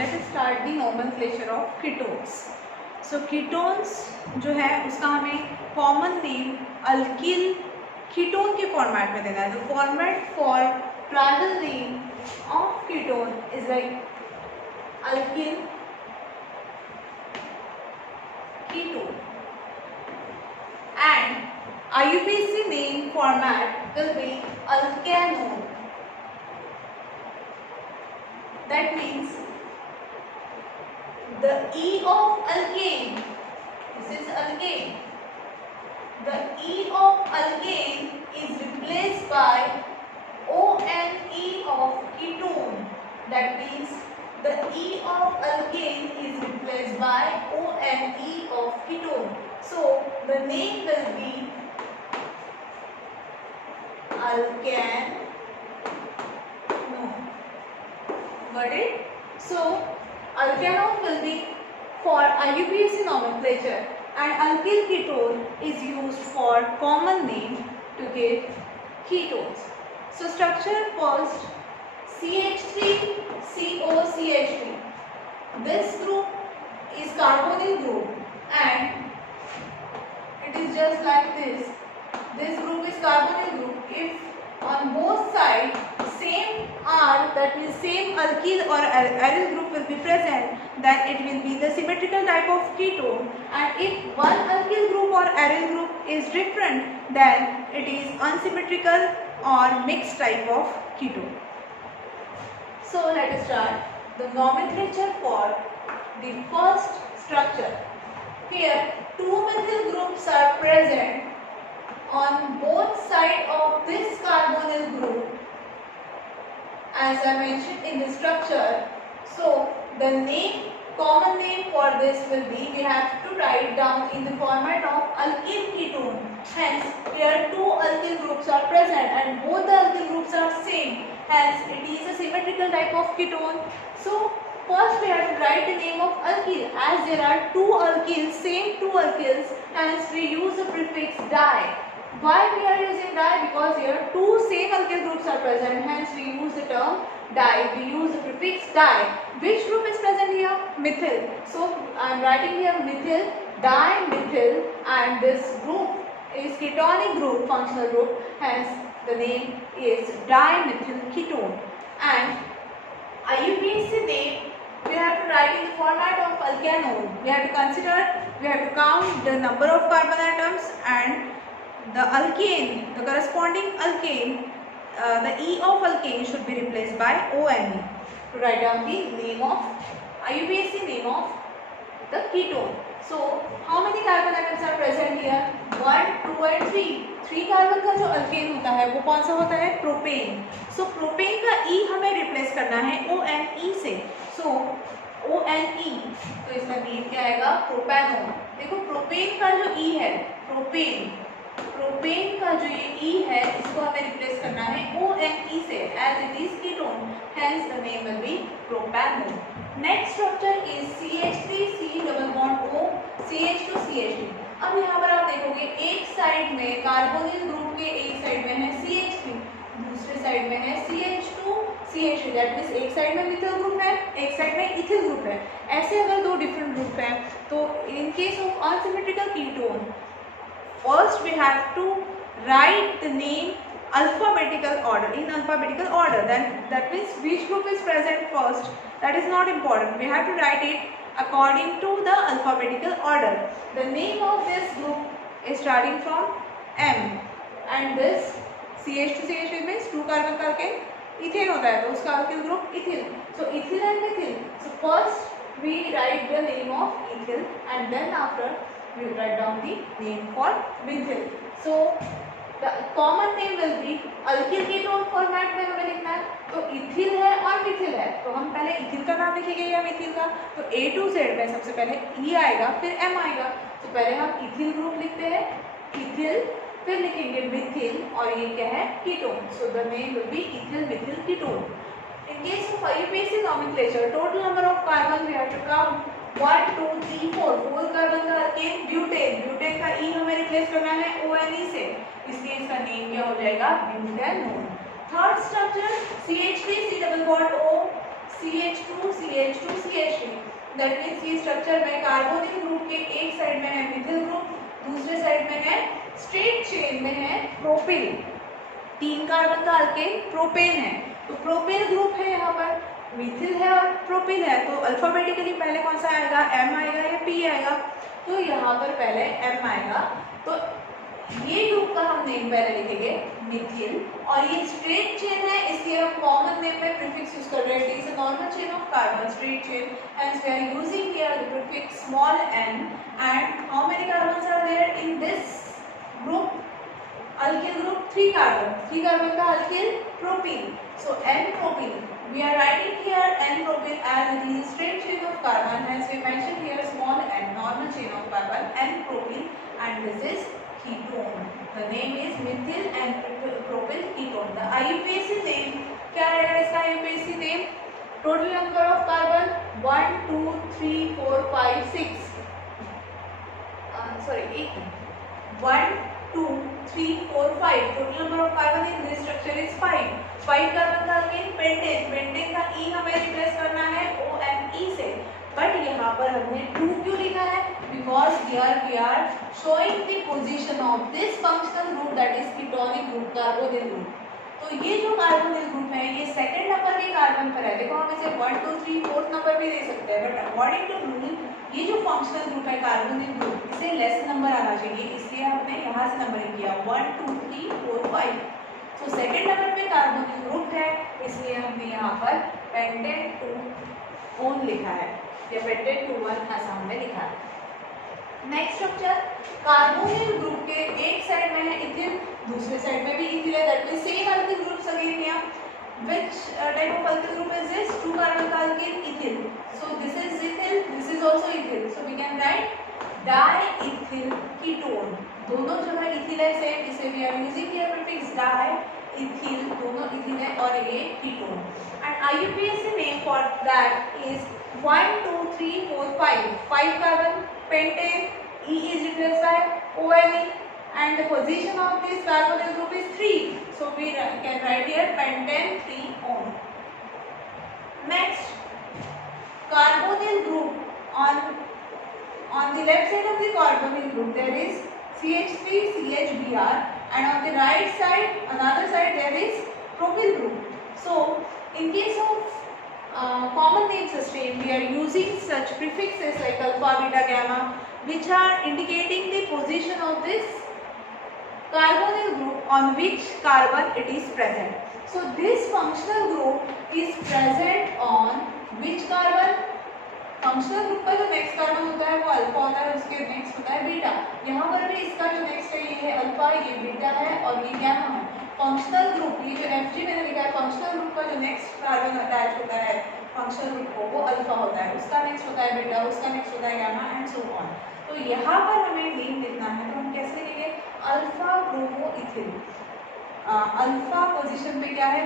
Let us start the nomenclature of ketones. So ketones जो है उसका हमें कॉमन नेम अल्किल कीटोन के फॉर्मेट में देना है। The format for primal name of ketone is like alkyl ketone and IUPAC name format will be alkanone. That means the E of alkane, this is alkane, the E of alkane is replaced by ONE of ketone. That means the E of alkane is replaced by ONE of ketone. So the name will be alkanone. Got it? So alkanone will be for IUPAC nomenclature and alkyl ketone is used for common name to give ketones. So structure first CH3COCH3. This group is carbonyl group and it is just like this. This group is carbonyl group. If on both sides same R, that means same alkyl or aryl group will be present, then it will be the symmetrical type of ketone. And if one alkyl group or aryl group is different, then it is unsymmetrical or mixed type of ketone. So let us start the nomenclature for the first structure. Here two methyl groups are present on both sides of this carbonyl group, as I mentioned in the structure. So the name, common name for this will be, we have to write down in the format of alkyl ketone. Hence here two alkyl groups are present and both the alkyl groups are same, hence it is a symmetrical type of ketone. So first we have to write the name of alkyl. As there are two alkyls, same two alkyls, hence we use the prefix di. Why we are using di? Because here two same alkyl groups are present, hence we use the term di. We use the prefix di. Which group is present here? Methyl. So I am writing here methyl, dimethyl, and this group is ketonic group, functional group, hence the name is dimethyl ketone. And IUPAC name we have to write in the format of alkanone. We have to consider, we have to count the number of carbon atoms and the alkane, the corresponding alkane, the E of alkane should be replaced by ONE to write down the name of IUPAC name of the ketone. So how many carbon atoms are present here? 1, 2 and 3. 3 carbon का जो alkane होता है वो कौन सा होता है? Propane. सो propane का E हमें रिप्लेस करना है ONE से. सो ONE, तो इसका नेम क्या आएगा? प्रोपैनोन. देखो प्रोपेन का जो E है, प्रोपेन का जो ये E है इसको हमें रिप्लेस करना है ONE से, as it is ketone, hence the name will be propanone. Next structure is CH3C double bond O CH2CH2. अब यहाँ पर आप देखोगे एक साइड में कार्बोनिल ग्रुप के एक साइड में है CH3, दूसरे साइड में है CH2CH2. दैट मींस एक साइड में मिथाइल ग्रुप है, एक साइड में इथिल ग्रुप है. ऐसे अगर दो डिफरेंट ग्रुप हैं तो in case of unsymmetrical ketone first we have to write the name alphabetical order, in alphabetical order. Then that means which group is present first, that is not important. We have to write it according to the alphabetical order. The name of this group is starting from M, and this CH2CH means 2 carbon का alkane. Ethane होता है तो उसका alkyl group ethyl. So ethyl and methyl. So first we write the name of ethyl and then after we will write down the name for methyl. So the common name will be alkyl ketone format में हमें लिखना है. तो ethyl है और मिथिल है तो हम पहले इथिल का नाम लिखेंगे या मिथिल का. तो A to Z में सबसे पहले E आएगा फिर M आएगा. तो पहले हम इथिल ग्रुप लिखते हैं इथिल, फिर लिखेंगे मिथिल और ये क्या है? Ketone. So the name will B ethyl Mithil ketone. In case of IUPAC nomenclature, total number of carbon we have to count 1, 2, 3, 4. 4 carbon का अल्केन ब्यूटेन. ब्यूटेन का E हमें रिप्लेस करना है ONE से, इसलिए इसका नेम क्या हो जाएगा? Butanone. Third structure CH3C double bond O CH2 CH2 CH3। That means ये स्ट्रक्चर में कार्बोनिल ग्रुप के एक साइड में है मिथिल ग्रुप, दूसरे साइड में है स्ट्रेट चेन में है प्रोपिल। 3 कार्बन का अल्केन प्रोपेन है, तो प्रोपेन ग्रुप है, यहाँ पर मिथिल है और प्रोपिल है, तो अल्फाबेटिकली पहले कौन सा आएगा, M आएगा या P आएगा, तो यहाँ पर पहले M आएगा। तो ये ग्रुप का हम नेम पहले लिखेंगे मिथिल, और ये स्ट्रेट चेन है इसलिए हम कॉमन नेम में प्रीफिक्स यूज कर रहे हैं। It is a normal chain of carbon, straight chain, hence we are using here the prefix small n। and how many carbons are there in this group? alkyl group 3 carbon, 3 carbon का alkyl propyl, so n propyl, we are writing here n propyl as it is a straight chain of carbon, hence we mentioned here small n, normal chain of carbon, n propyl, and this is ketone, the name is methyl and propyl ketone। the IUPAC name क्या रहेगा इसका IUPAC name? total number of carbon 1 2 3 4 5 6 sorry 1 2 3 4 5, total number of carbon in this structure is 5। 5 carbon का alkane pentane, pentane का E हमें replace करना है ONE से, but यहाँ पर हमने 2 क्यों लिखा है? Because here we are showing the position of this functional group, that is ketonic group, carbonyl group. तो ये जो कार्बोनिल ग्रुप है ये सेकंड नंबर के कार्बन पर है, देखो हम इसे 1 2 3 4th नंबर भी दे सकते हैं, बट अकॉर्डिंग टू रूल ये जो फंक्शनल ग्रुप है कार्बोनिल ग्रुप इसे लेस नंबर आना चाहिए, इसलिए हमने यहाँ से नंबरिंग किया 1 2 3 4 5। तो सेकंड नंबर पे कार्बोनिल ग्रुप है इसलिए हमने यहाँ पर पेंटेन 2 ओन लिखा है, या पेंटेन 2 1 ऐसा हमने लिखा है। नेक्स्ट स्ट्रक्चर, कार्बोनिल ग्रुप के एक साइड में है इथिल, दूसरे साइड में भी इथिल है, that means same alkyl groups again here. which type of alkyl group is this? 2 carbon का alkene ethyl, so this is ethyl, this is also ethyl, so we can write diethyl ketone। दोनों जगह ethyl है same, इसे we are using here prefix diethyl, दोनों ethyl है और ये ketone। and IUPAC name for that is 1 2 3 4 5, 5 carbon pentane, E is replaced by ONE, and the position of this carbonyl group is 3, so we can write here pentane 3 on। next, carbonyl group on the left side of the carbonyl group there is CH3 CHBr, and on the right side another side there is propyl group। so in case of common name sustain we are using such prefixes like alpha beta gamma which are indicating the position of this carbonyl group on which carbon it is present। so this functional group is present on which carbon? Functional group का जो next carbon होता है वो alpha होता है, उसके next होता है बीटा। यहाँ पर भी इसका जो नेक्स्ट है ये है अल्फा, ये बीटा है और ये गैमा है। फंक्शनल ग्रुप ये जो Fg मैंने लिखा है, फंक्शनल ग्रुप का जो नेक्स्ट कार्बन अटैच होता है फंक्शनल ग्रुप को वो अल्फा होता है, उसका नेक्स्ट होता है बीटा, उसका नेक्स्ट होता है गैमा एंड सो ऑन। तो यहाँ पर हमें नेम लिखना है तो हम कैसे लिखेंगे? Alpha bromo ethyl. Alpha position पे क्या है?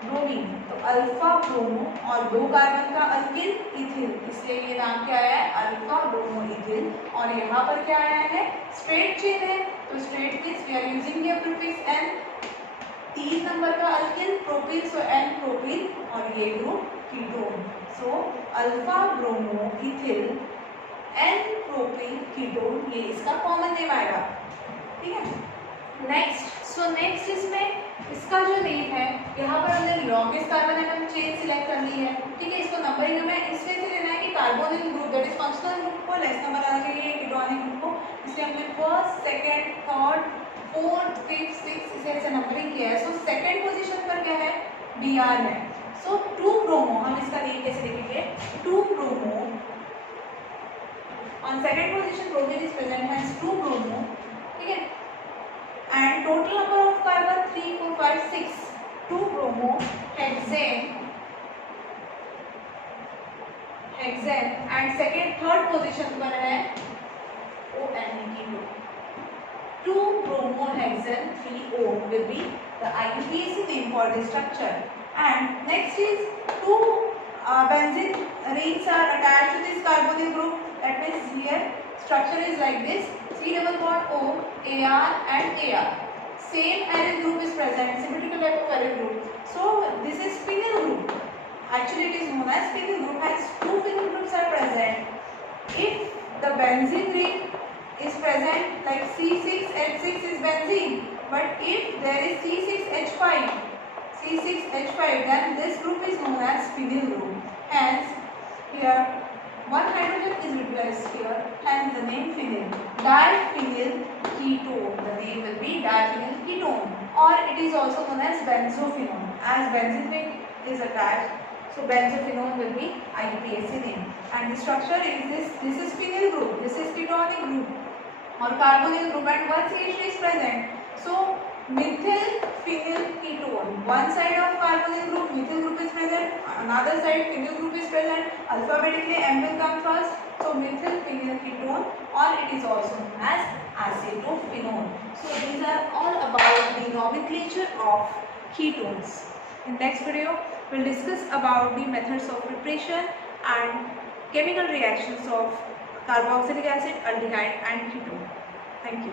ब्रोमीन, तो अल्फा ब्रोमो और 2 कार्बन का अल्किल इथिल, इसलिए ये नाम क्या आया है? Alpha bromo ethyl. और यहाँ पर क्या आया है? स्ट्रेट चेन है, तो straight means we are using here prefix n। 3 number का alkyl propyl, so n propyl, और ये group ketone, so alpha bromo ethyl n propyl ketone, ये इसका कॉमन नेम आएगा। ठीक है, नेक्स्ट नेक्स्ट इसमें इसका जो नेम है यहाँ पर हमने longest carbon atom chain select कर ली है। ठीक है, इसको नंबरिंग हमें इस वे से लेना है कि carbonyl group that is functional group को लेस नंबर आना चाहिए, कीटोनिक ग्रुप को, इसलिए हमने first second third fourth fifth six इसे ऐसे नंबरिंग किया है। सो सेकंड पोजीशन पर क्या है? Br है। सो 2 ब्रोमो, हम इसका नेम कैसे लिखेंगे? 2 bromo on second position bromine is present है 2 ब्रोमो। ठीक है, and total number of carbon 3 4 5 6, 2 bromo hexane and second third position पर है ONE की 2 bromo hexane 3O will be the IUPAC name for this structure। and next is 2 benzene rings are attached to this carbonyl group, that means here structure is like this, C double bond O, Ar and Ar, same arrow group is present, symmetrical type of arrow group, so this is phenyl group, actually it is known as phenyl group, has two phenyl groups are present. If the benzene ring is present, like C6H6 is benzene, but if there is C6H5, then this group is known as phenyl group. Hence, here one hydrogen is utilized here, hence the name phenyl. Diphenyl ketone. The name will be diphenyl ketone, or it is also known as benzophenone. As benzene ring is attached, so benzophenone will be IUPAC name. And the structure is this. This is phenyl group. This is ketonic group or carbonyl group, and one CH3 is present. So methyl phenyl ketone. One side of carbonyl group, methyl group is present. Another side, phenyl group is present. Alphabetically, M will come first. So methyl phenyl ketone, or it is also known as acetophenone. So these are all about the nomenclature of ketones. In next video, we'll discuss about the methods of preparation and chemical reactions of carboxylic acid, aldehyde, and ketone. Thank you.